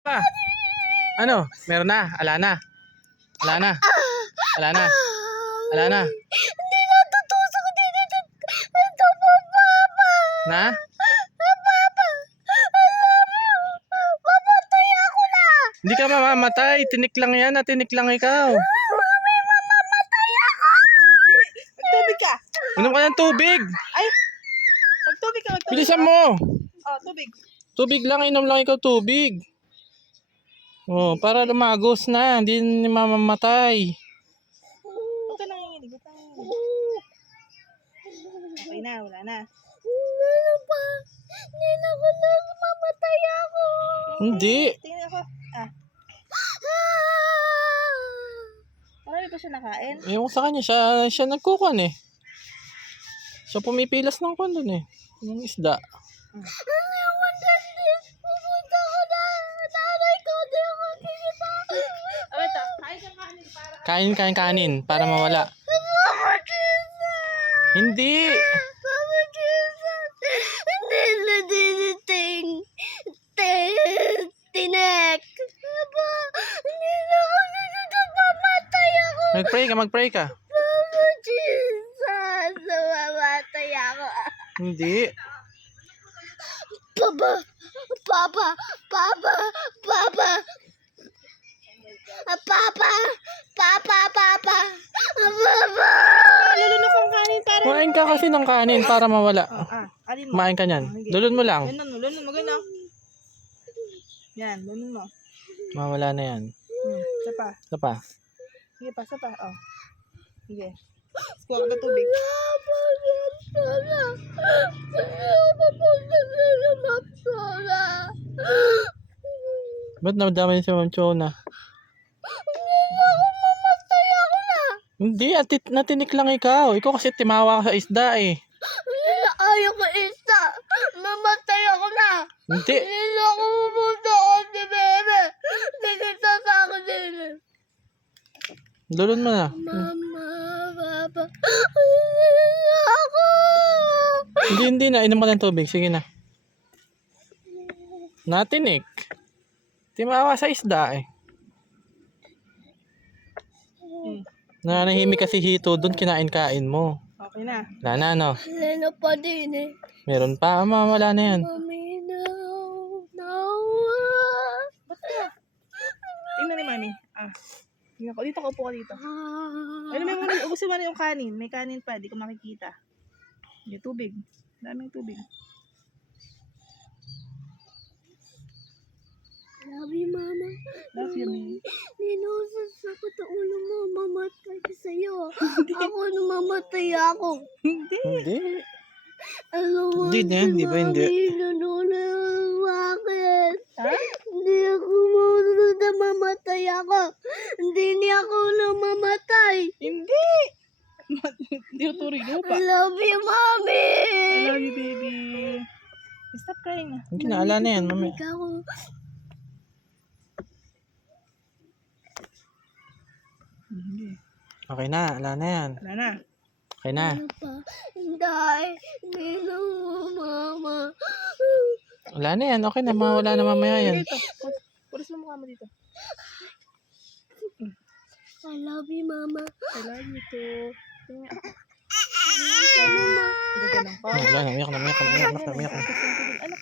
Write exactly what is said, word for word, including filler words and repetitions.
Pa. Ano? Meron na? Ala na? Ala na? Ala na? Ala na? Hindi natutusok din ito. Ito po, Papa. Na? Papa. I love you. Mamatay ako na. Hindi ka mamamatay. Tinik lang yan at tinik lang ikaw. Mami, mamamatay ako. Magtubig ka. Inom ka ng tubig. Ay! Magtubig ka, magtubig. Bilisan mo. Oh, tubig. Tubig lang. Inom lang ikaw tubig. Oh, para lumagos na. Hindi na mamamatay. Huwag ka nanginginig. Huwag ka nanginginig. Okay na, wala na. Ano pa? Hindi na ako lang mamatay ako. Hindi. Tingnan ako. Ah, marami pa siya nakain. Ewan ko sa kanya. Siya, siya nagkukuhan eh. Siya pumipilas ng kwan dun eh. Yung isda. Ano yung mandandis? Pupunta ko na. Nanay ko, di ako kita. Oh, ito. Kain ka kanin para. Kain, kain, kanin. Para mawala. Papa Jesus. Hindi. Papa Jesus. Hindi na diniting. Tinek. Papa, hindi na ako dito. Mamatay ako. Mag-pray ka, mag-pray ka. Papa Jesus. Mamatay ako. Hindi. Papa, Papa, Papa, Papa, Ah, Papa, Papa, Papa, Papa. Lulunok ang kanin para. Kumain ka kasi ng kanin para mawala. Oh, ah, alin mo? Kumain ka niyan. Dulon mo lang. Lunon mo, lunon mo. Gano'n. Yan, lunon mo. Mawala na yan. Hmm, isa pa. Isa pa. Sige pa, isa pa. Oh. Sige. Kuha ka ng tubig. Ba't nadamay si Ma'am Chona? Hindi, atit natinik lang ikaw. Ikaw kasi timawa ka sa isda eh. Ayaw ko isa. Mamatay ako na. Hindi. Hindi ako pupunta ako si Bebe. Nakita sa ako din. Dulon mo na. Mama, Papa. Ako. Hindi, hindi na. Inom ka ng tubig. Sige na. Natinik. Timawa sa isda eh. Hmm. Nanahimik kasi hito doon, kinain-kain mo. Okay na. Wala na, no? Leno pa din eh. Meron pa. Ama, wala na yan. Mami, no. No. Tingnan ni Mami. Ah. Tingnan ko. Dito ka, upo ka dito. Ah. Ano may mga ubusin mo na yung kanin. May kanin pa, di ko makikita. Yung tubig. Daming tubig. Love you, Mama. Love you, Mami. Ninusas ako sa ulo mo. Mamatay ka sa'yo. Ako namamatay ako. Hindi. Hindi. Alam mo, Hindi na, hindi ba hindi? Nanunod bakit? Ha? Hindi ako marunod na mamatay ako. Hindi niya ako namamatay. Hindi. Hindi ko turi I lupa. love you, Mommy. I love you, baby. Stop crying na. Hindi na, ala na yan. Mami. Ikaw. Hindi. Okay na, ala na yan. Wala na. Okay na. Ano pa? Hindi. Hindi na, Mama. Wala na yan. Okay na, mawala na mamaya yan. Dito. Pulis mo mukha mo dito. I love you, Mama. I love you too. Tingnan. Mama. Hindi ganun pa. Wala na, umiyak na, umiyak na, umiyak na, umiyak na. Ano